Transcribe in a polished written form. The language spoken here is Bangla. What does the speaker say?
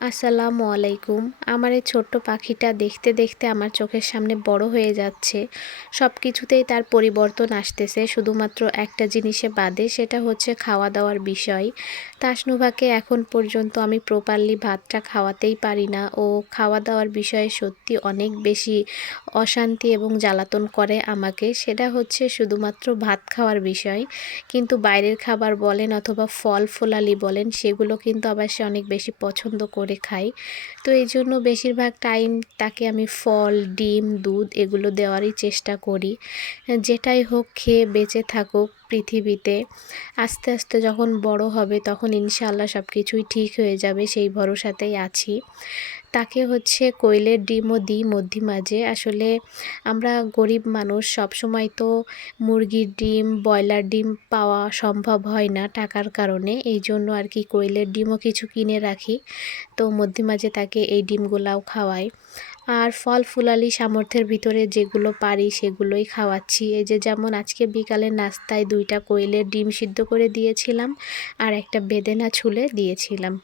আসসালামু আলাইকুম। আমার এই ছোট্ট পাখিটা দেখতে দেখতে আমার চোখের সামনে বড় হয়ে যাচ্ছে। সব কিছুতেই তার পরিবর্তন আসতেছে, শুধুমাত্র একটা জিনিসে বাদে, সেটা হচ্ছে খাওয়া দাওয়ার বিষয়। তাসনুভাকে এখন পর্যন্ত আমি প্রপারলি ভাতটা খাওয়াতেই পারি না। ও খাওয়া দাওয়ার বিষয়ে সত্যি অনেক বেশি অশান্তি এবং জ্বালাতন করে আমাকে। সেটা হচ্ছে শুধুমাত্র ভাত খাওয়ার বিষয়। কিন্তু বাইরের খাবার বলেন অথবা ফল ফলালি বলেন, সেগুলো কিন্তু আবার সে অনেক বেশি পছন্দ করে খায়। তো এইজন্য বেশিরভাগ টাইম তাকে আমি ফল, ডিম, দুধ এগুলো দেওয়ারই চেষ্টা করি। যেটাই হোক খেয়ে বেঁচে থাকুক পৃথিবীতে। আস্তে আস্তে যখন বড় হবে তখন ইনশাআল্লাহ সব কিছুই ঠিক হয়ে যাবে, সেই ভরসাতেই আছি। তাকে হচ্ছে কোয়েলের ডিমও দিই মধ্যে মাঝে। আসলে আমরা গরিব মানুষ, সবসময় তো মুরগির ডিম, ব্রয়লার ডিম পাওয়া সম্ভব হয় না টাকার কারণে। এইজন্য আর কি কোয়েলের ডিমও কিছু কিনে রাখি। তো মধ্যে মাঝে তাকে এই ডিমগুলাও খাওয়াই। আর ফল ফুলালি সামর্থ্যের ভিতরে যেগুলো পারি সেগুলোই খাওয়াচ্ছি। এই যে যেমন আজকে বিকালে নাস্তায় ২টা কোয়েলের ডিম সিদ্ধ করে দিয়েছিলাম আর একটা বেদেনা ছুলে দিয়েছিলাম।